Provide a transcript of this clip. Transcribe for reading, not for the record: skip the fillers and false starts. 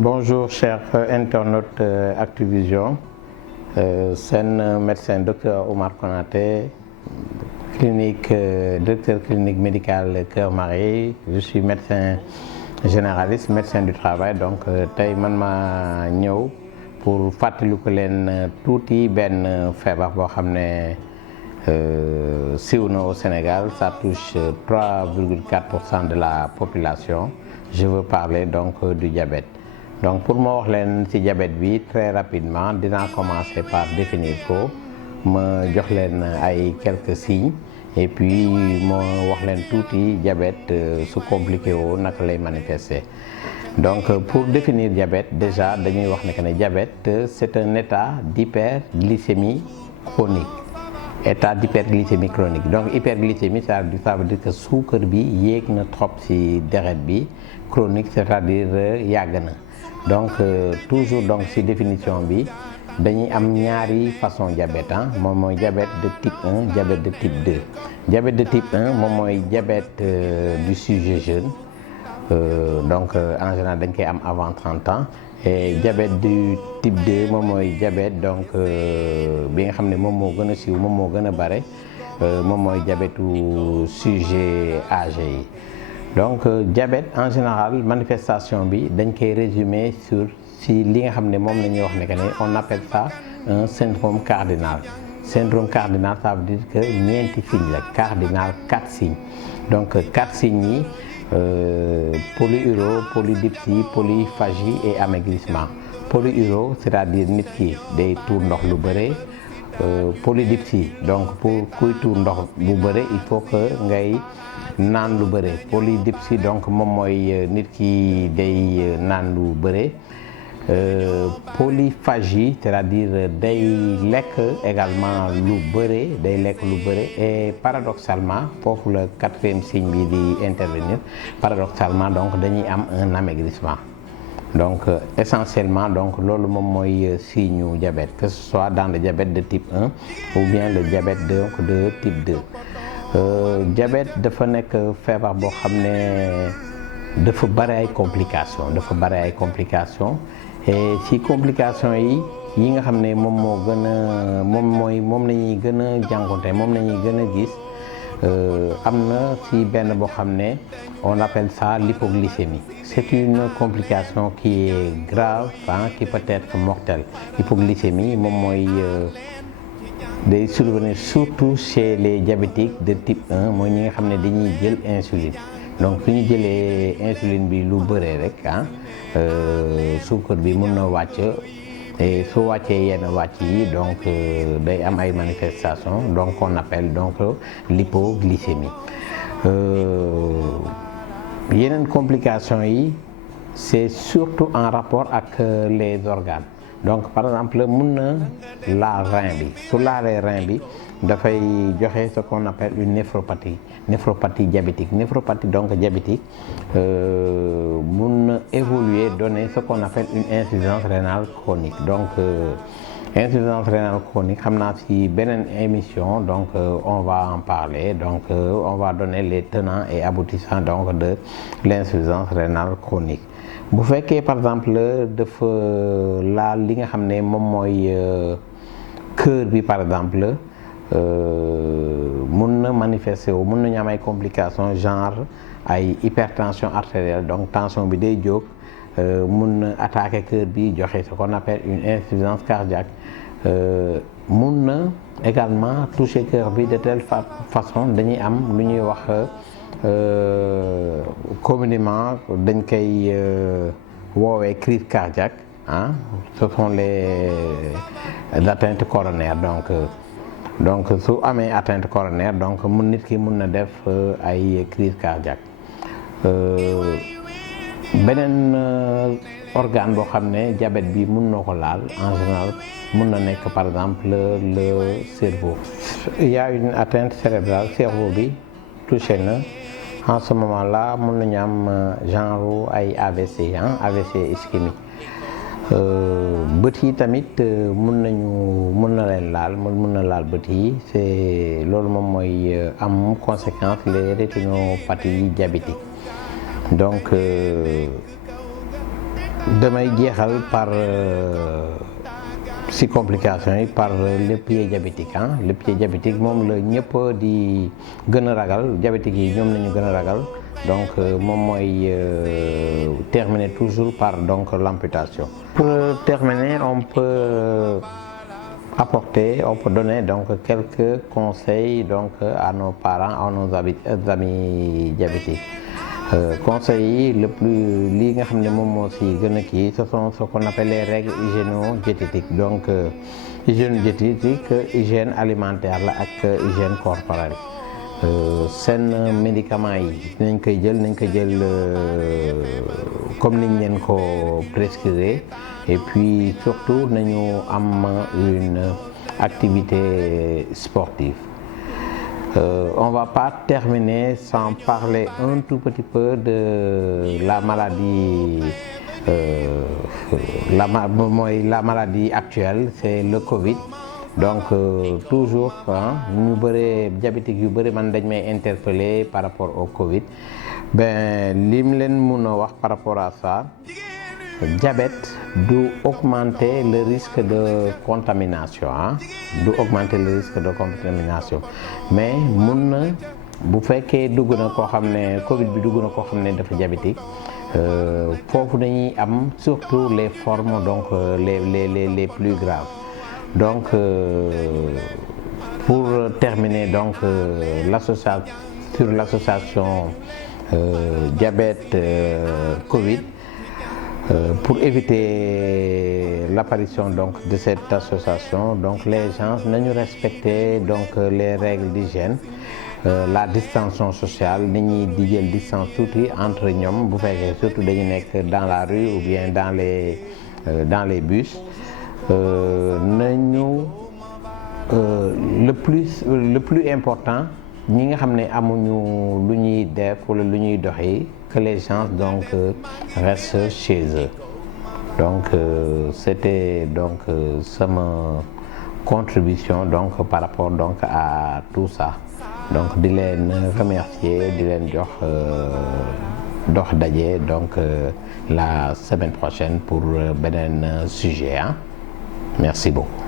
Bonjour chers internautes Actuvision, c'est un médecin docteur Omar Konaté, directeur clinique médicale Cœur Marie. Je suis médecin généraliste, médecin du travail, donc tey man ma ñëw pour fàttaliku leen tuuti benn feebar boo xam ne siiw na au Sénégal, ça touche 3,4% de la population. Je veux parler donc du diabète. Donc pour ma wax leen ci diabète bi très rapidement dinaa commencer par définir ko ma jox leen ay quelques signes et puis ma wax leen tuuti diabète su compliqué woo naka lay manifester. Donc pour définir diabète déjà dañuy wax ne que ne diabète c'est un état d'hyperglycémie chronique. État d'hyperglycémie chronique. Donc hyperglycémie ça veut dire que suukar bi yéeg na trop ci deret bi, chronique c'est-à-dire yàgg na. Donc toujours donc ci définition bi dañuy am ñaari façon diabète moom mooy diabète de type 1, diabète de type 2. Diabète de type 1 moom mooy diabète du sujet jeune, donc en général dañ koy am avant 30 ans. Et diabète du type 2 moom mooy diabète donc bi nga xam ne moom moo gën a siiw moom moo gën a bare moom mooy diabètu sujet âgé yi. Donc diabète en général manifestation bi dañ koy résumer si li nga xam ne moom la ñuy wax ne que ne on appelle ça un syndrome cardinal. Syndrome cardinal ça veut dire que ñeenti signes la, cardinal 4 signes. Donc 4 signes yi polyuro, polydipsie, polyphagie et amaigrissement. Polyuro c'est-à-dire nit ki day tuur ndox lu bëre. Polydipsie donc pour kuy tuur ndox bu bëre il faut que ngay naan lu bëre. Polydipsie donc moom mooy nit ki day naan lu bëre. Polyphagie c'est-à-dire day lekk également lu bëre, day lekk lu bëre. Et paradoxalement foofu la quatrième signe bi di intervenir, paradoxalement donc dañuy am un amaigrissement. Donc essentiellement donc loolu moom mooy signe u diabète, que ce soit dans le diabète de type 1 ou bien le diabète donc de type 2. Diabète dafa nekk feebar boo xam ne dafa bari ay complications et ci complications yi nga xam ne moom moo gën a moom la ñuy gën a jànkonte, moom la ñuy gën a gis am na ci benn boo xam ne on appelle ça l'hypoglycémie. C'est une complication qui est grave, qui peut être mortelle. Hypoglycémie moom mooy day survenir surtout chez les diabétiques de type 1 mooy ñi nga xam ne dañuy jël insuline. Donc su ñu jëlee insuline bi lu bëree rek suukar bi mën na wàcc et su wàccee yenn wàcc yi donc day am ay manifestations donc on appelle donc l'hypoglycémie. Yeneen complications yi c'est surtout en rapport ak les organes. Donc par exemple mun na laal rein bi, su laalee rein bi dafay joxe ce qu'on appelle une néphropathie diabétique. Néphropathie donc diabétique mun na évoluer, donner ce qu'on appelle une insuffisance rénale chronique. Donc insuffisance rénale chronique xam naa ci beneen émission donc on va en parler, donc on va donner les tenants et aboutissants donc de l'insuffisance rénale chronique. Bu fekkee par exemple dafa laal li nga xam ne moom mooy cœur bi par exemple mun na manifester wu, mun nañu am ay complications genre ay hypertension artérielle, donc tension bi day jóg mun na attaquer cœur bi, joxe ce qu'on appelle une insuffisance cardiaque. Mun na également toucher cœur bi de telle façon dañuy am lu ñuy wax communément dañ koy woowee crise cardiaque. Ce sont les atteintes coronaires. Donc su amee atteinte coronaire donc nit ki mun na def ay crise cardiaque. Beneen organe boo xam ne diabète bi mun na ko laal en général mun na nekk par exemple le cerveau. Il y a une atteinte cérébrale, cerveau bi touché na. En ce moment là mun nañu am genre ay AVC, AVC ischémique. bët yi tamit mun na leen laal mun na laal bët yi c'est loolu moom mooy am conséquence les rétinopathies diabétiques donc damay jeexal par si complications yi par le pied diabétique ah le pied diabétique moom la ñëpp di gën a ragal diabétique yi ñoom lañu gën a ragal donc moom mooy terminer toujours par donc l'amputation. Pour terminer, on peut donner donc quelques conseils donc à nos parents, à nos amis diabétiques. Conseils yi li nga xam ne moom moo si gën a kii ce sont ce qu'on appelle les règles hygiéno-diététiques donc hygiène diététique hygiène alimentaire la ak hygiène corporelle. Seen médicaments yi nañ koy jël comme niñ leen ko prescrire et puis surtout nañu am une activité sportive. On va pas terminer sans parler un tout petit peu de la maladie la maladie actuelle, c'est le Covid. Donc toujours ñu bëre diabétique yu bëri man dañ may interpeller par rapport au Covid lim leen mun a wax par rapport à ça diabète du augmenter le risque de contamination du augmenter le risque de contamination mais mun na bu fekkee dugg na koo xam ne Covid bi dugg na koo xam ne dafa diabétique foofu dañuy am surtout les formes donc les plus graves. Donc pour terminer donc sur l'association diabète Covid pour éviter l'apparition donc de cette association donc les gens nañu respecter donc les règles d'hygiène la distanciation sociale nit ñi di jël distance tuuti entre ñoom bu fekkee surtout dañu nekk dans la rue ou bien dans les bus. Nañu le plus important ñi nga xam ne amuñu lu ñuy def wala lu ñuy doxi que les gens donc restent chez eux donc c'était donc sama contribution donc par rapport donc à tout ça donc di leen remercier di leen dox daje donc la semaine prochaine pour beneen sujet Merci beaucoup.